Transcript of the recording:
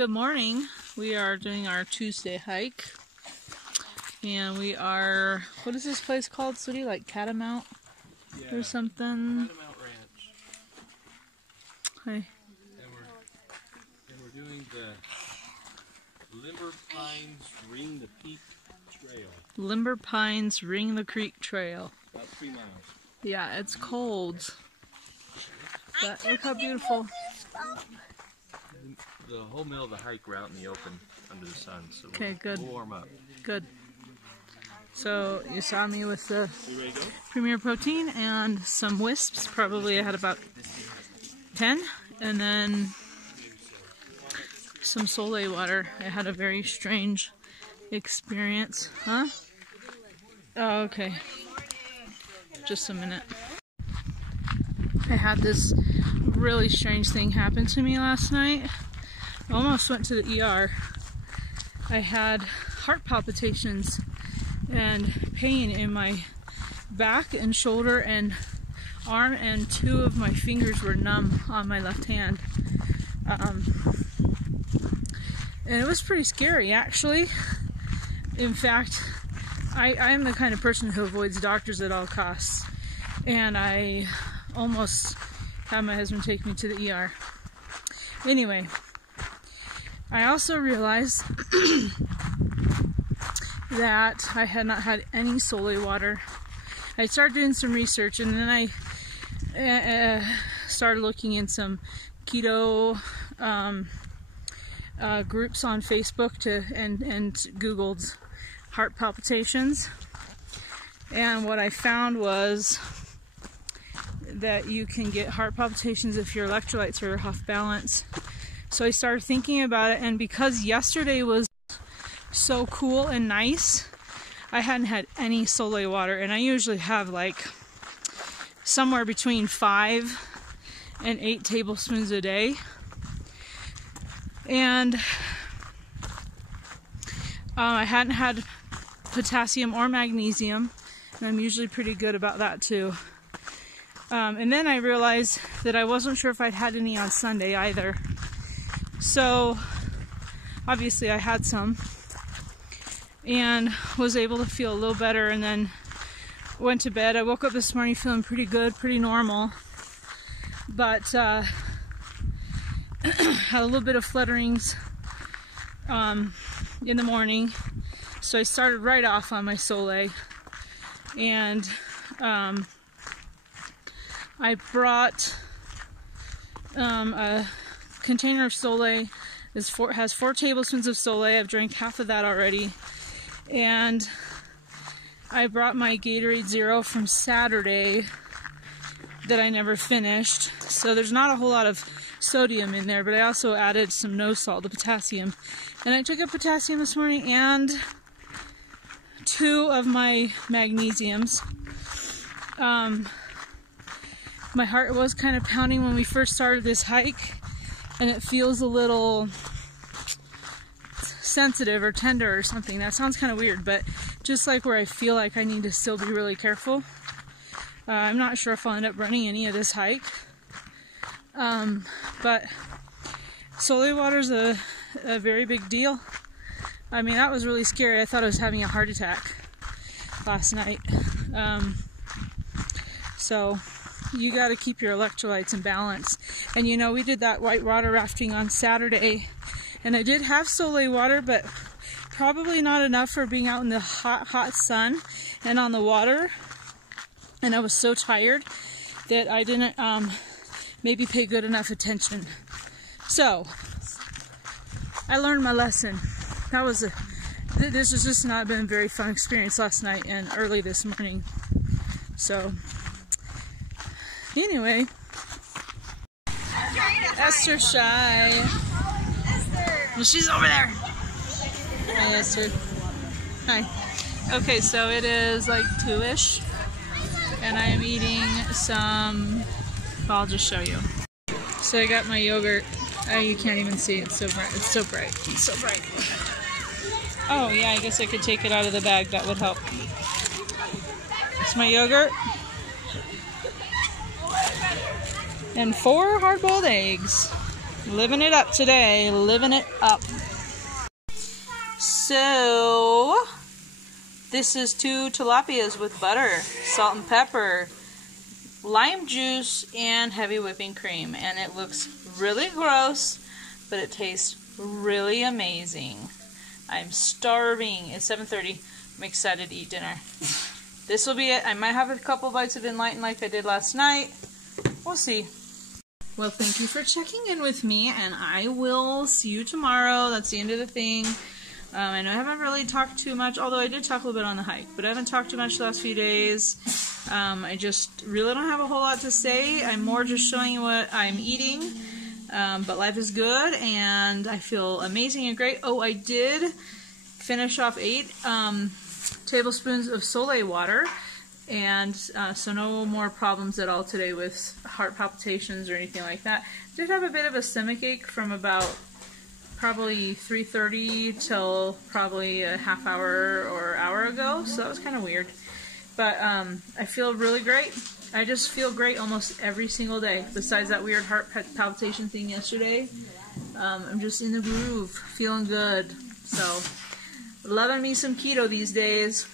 Good morning. We are doing our Tuesday hike. And we are, what is this place called, Sooty? Like Catamount or something? Catamount Ranch. Hi. And we're doing the Limber Pines Ring the Peak Trail. Limber Pines Ring the Creek Trail. About 3 miles. Yeah, it's cold. But look how beautiful. The whole middle of the hike we're out in the open under the sun, so Okay, good. We'll warm up. Good. So you saw me with the Premier Protein and some wisps. Probably I had about 10, and then some Soleil water. I had a very strange experience. Huh? Oh, okay. Just a minute. I had this really strange thing happen to me last night. I almost went to the ER. I had heart palpitations and pain in my back and shoulder and arm, and 2 of my fingers were numb on my left hand. And it was pretty scary, actually. In fact, I am the kind of person who avoids doctors at all costs, and I almost had my husband take me to the ER. Anyway, I also realized that I had not had any Soleil water. I started doing some research, and then I started looking in some keto groups on Facebook and Googled heart palpitations. And what I found was that you can get heart palpitations if your electrolytes are off balance. So I started thinking about it, and because yesterday was so cool and nice, I hadn't had any Soleil water, and I usually have like somewhere between 5 and 8 tablespoons a day. And I hadn't had potassium or magnesium, and I'm usually pretty good about that too. And then I realized that I wasn't sure if I'd had any on Sunday either. So obviously I had some and was able to feel a little better, and then went to bed. I woke up this morning feeling pretty good, pretty normal, but had a little bit of flutterings in the morning. So I started right off on my Soleil, and I brought a container of Soleil. Has 4 tablespoons of Soleil. I've drank half of that already. And I brought my Gatorade Zero from Saturday that I never finished. So there's not a whole lot of sodium in there, but I also added some no salt, the potassium. And I took a potassium this morning and 2 of my magnesiums. My heart was kind of pounding when we first started this hike, and it feels a little sensitive or tender or something. That sounds kind of weird, but just like where I feel like I need to still be really careful. I'm not sure if I'll end up running any of this hike. But Soleil water's a very big deal. I mean, that was really scary. I thought I was having a heart attack last night. So you got to keep your electrolytes in balance. And you know, we did that whitewater rafting on Saturday, and I did have Soleil water, but probably not enough for being out in the hot sun and on the water. And I was so tired that I didn't maybe pay good enough attention. So I learned my lesson. That was this has just not been a very fun experience last night and early this morning. So anyway, Esther's shy. Well, she's over there. Hi, Esther. Hi. Okay, so it is like 2-ish, and I am eating some. I'll just show you. So I got my yogurt. You can't even see it. It's so bright. It's so bright. It's so bright. Oh yeah, I guess I could take it out of the bag. That would help. It's my yogurt. And 4 hard-boiled eggs. Living it up today, living it up. So, this is 2 tilapias with butter, salt and pepper, lime juice, and heavy whipping cream. And it looks really gross, but it tastes really amazing. I'm starving. It's 7:30. I'm excited to eat dinner. This will be it. I might have a couple bites of Enlighten like I did last night. We'll see. Well, thank you for checking in with me, and I will see you tomorrow. That's the end of the thing. I know I haven't really talked too much, although I did talk a little bit on the hike, but I haven't talked too much the last few days. I just really don't have a whole lot to say. I'm more just showing you what I'm eating, but life is good, and I feel amazing and great. Oh, I did finish off 8 tablespoons of Soleil water, and so no more problems at all today with heart palpitations or anything like that. Did have a bit of a stomach ache from about probably 3:30 till probably a half hour or hour ago, so that was kind of weird. But I feel really great. I just feel great almost every single day. Besides that weird heart palpitation thing yesterday, I'm just in the groove, feeling good. So, loving me some keto these days.